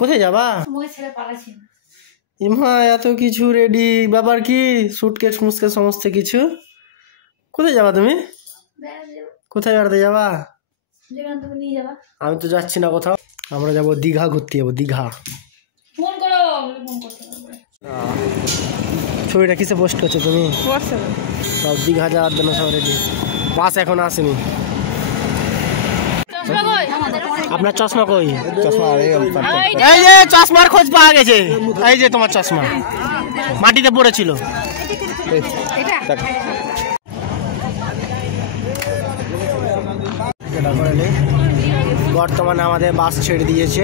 কোথায় যাবা? ইমা এত কিছু রেডি, ব্যাপার কি? সুটকেস মুসকেস সমস্ত কিছু। কোথায় যাবা তুমি? কোথায় বেড়াতে যাবা? আমি তো যাচ্ছি না কোথাও। আমরা যাবো দীঘা, ঘুরতে যাবো দীঘা। ছবিটা কিসে পোস্ট করছো তুমি? সব দীঘা যাওয়ার জন্য সব রেডি। বাস এখন আসেনি। আপনার চশমা কই? এই যে চশমার খোঁজ পাওয়া গেছে। এই যে তোমার চশমা মাটিতে পড়েছিল। বর্তমানে আমাদের বাস ছেড়ে দিয়েছে।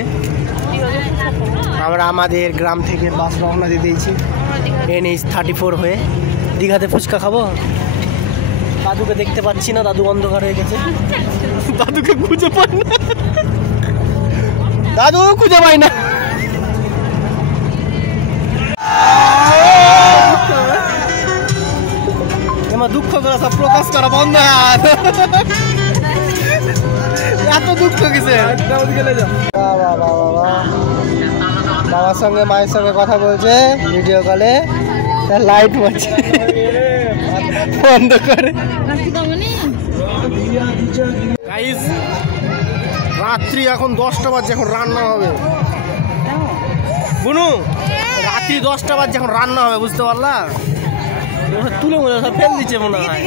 আমরা আমাদের গ্রাম থেকে বাস রওনা দিয়ে দিয়েছি NH34 হয়ে। দীঘাতে ফুচকা খাবো। দাদুকে দেখতে পাচ্ছি না, দাদু অন্ধকার হয়ে গেছে। দাদুকে খুঁজে পাই না, দাদু খুঁজে পাই না। এমা দুঃখ করা সব প্রকাশ করা বন্ধ। এত দুঃখ কিসে? বাবার সঙ্গে মায়ের সঙ্গে কথা বলছে ভিডিও কলে, লাইট মারছে বন্ধ করে। গাইস রাত্রি এখন 10টা বাজে, এখন রান্না হবে। বুনু রাত্রি 10টা বাজে, এখন রান্না হবে, বুঝতে পারলা? তুলে মনে হয় ফেল দিচ্ছে মনে হয়।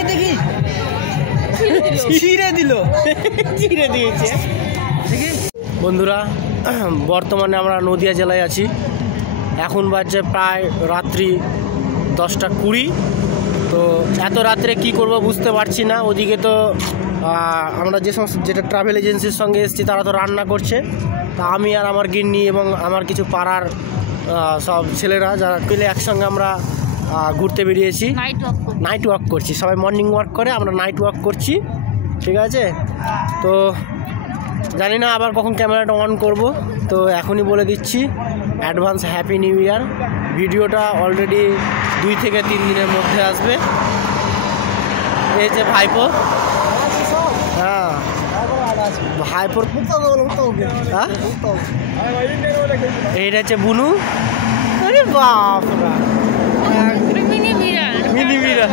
ছিঁড়ে দিল, ছিঁড়ে দিয়েছে। বন্ধুরা বর্তমানে আমরা নদিয়া জেলায় আছি। এখন বাজছে প্রায় রাত্রি 10টা 20। তো এত রাত্রে কি করব বুঝতে পারছি না। ওদিকে তো আমরা যে সমস্ত যেটা ট্রাভেল এজেন্সির সঙ্গে এসেছি তারা তো রান্না করছে। তা আমি আর আমার গিন্নি এবং আমার কিছু পাড়ার সব ছেলেরা যারা পেলে একসঙ্গে আমরা ঘুরতে বেরিয়েছি। নাইট ওয়াক করছি। সবাই মর্নিং ওয়াক করে, আমরা নাইট ওয়াক করছি। ঠিক আছে, তো জানি না আবার কখন ক্যামেরাটা অন করব। তো এখনই বলে দিচ্ছি অ্যাডভান্স হ্যাপি নিউ ইয়ার। ভিডিওটা অলরেডি 2 থেকে 3 দিনের মধ্যে আসবে। এই যে ভাইপো, হ্যাঁ ভাইপোর, হ্যাঁ এইটা হচ্ছে বুনু। আরে বাপ, মিনি বিড়াল।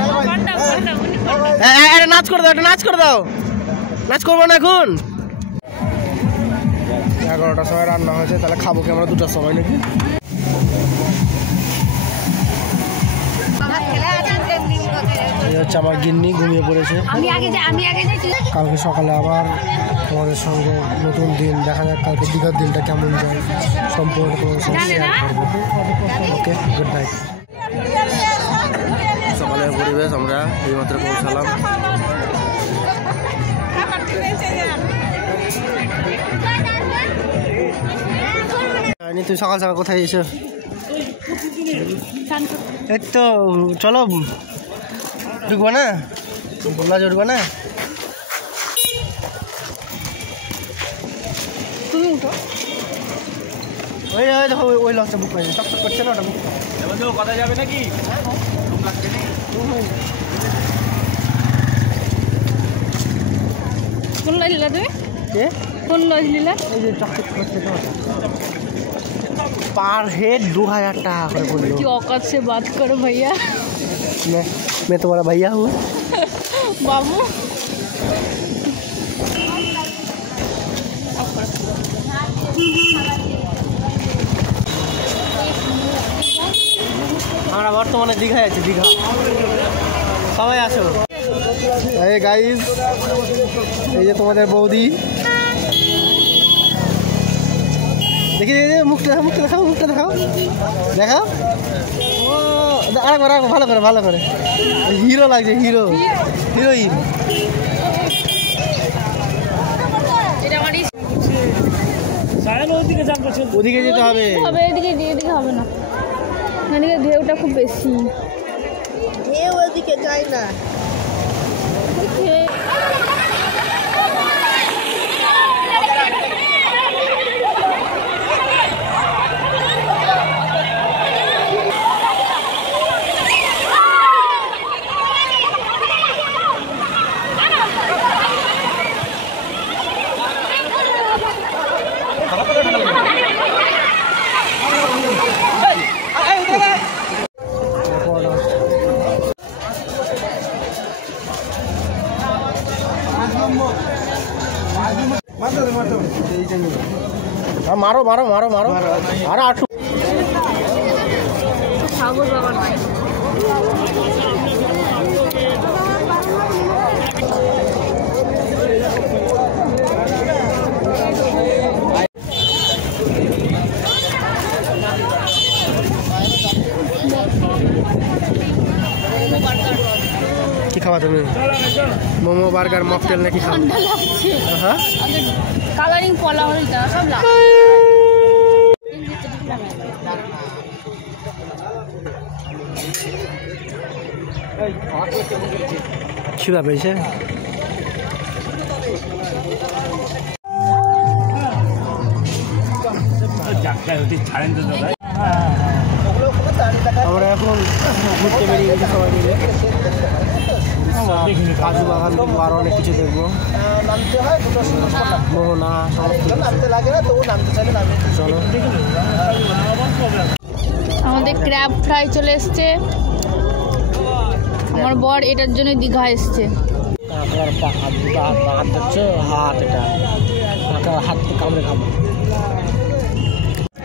নাচ করে দাও, একটা নাচ করে দাও। নাচ করবো না এখন। 11টার সময় রান্না হয়েছে, তাহলে খাবো কি আমরা 2টার সময় নাকি? এই হচ্ছে আমার গিন্নি, ঘুমিয়ে পড়েছে। কালকে সকালে আবার তোমাদের সঙ্গে নতুন দিন, দেখা যাক কালকে দীঘার দিনটা কেমন যায়, সম্পূর্ণ তোমাদের সঙ্গে শেয়ার করবো। ওকে, গুড নাইট। সকালের পরিবেশ, আমরা এইমাত্র পৌঁছালাম। তুই সকাল সকাল কোথায় এসো? এই তো চলো, ঢুকবো না? বললা ঢুকবো না? তুমি উঠো। ওই দেখো ওই লঞ্চটা বুক করেছে, টক টক করছে না ওটা বুক। কথা যাবে নাকি? কোন লজ নিলা তুমি? কোন লজ নিলা? এই যে টক টক করছে তো। पर हेड 2000 টাকা করে বললো। কি औकात से बात करो भैया। मैं तुम्हारा भैया हूँ बाबू। আমরা বর্তমানে দীঘায় আছি। দীঘা সবাই আসো। এই গাইস, এই যে তোমাদের বৌদি, দেখি মুখটা দেখাও, মুখটা দেখাও, মুখটা দেখাও, দেখাও। ও আরেকবার, ভালো করে, ভালো করে। হিরো লাগছে, হিরো, হিরোইন। ওদিকে যেতে হবে, এদিকে হবে না, এদিকে ঢেউটা খুব বেশি। ঢেউ ওদিকে যায় না। মারো মারো মারো মারো আরো আটু সাগর বাবা নয় কি খাওয়া তুমি মোমো বার্গার মকটেল নাকি খাও হ্যাঁ কালারিং পলা হইতা সব লাগ খিদা পেয়েছে আমরা এখন ঘুরতে বেরিয়ে গেছি সবাই মিলে কাজু বাগান দেখবো আরো অনেক কিছু দেখবো মোহনা চলো আমাদের ক্র্যাব ফ্রাই চলে এসছে আমার বর এটার জন্য দীঘা এসছে হাত ধরছো হাত এটা হাত কামড়ে খাবো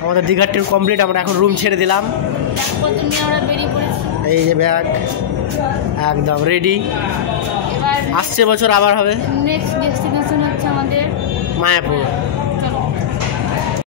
আমাদের দীঘার ট্রিপ কমপ্লিট আমরা এখন রুম ছেড়ে দিলাম আমরা বেরিয়ে পড়েছি এই যে ব্যাগ একদম রেডি এবার আসছে বছর আবার হবে নেক্সট ডেস্টিনেশন হচ্ছে আমাদের মায়াপুর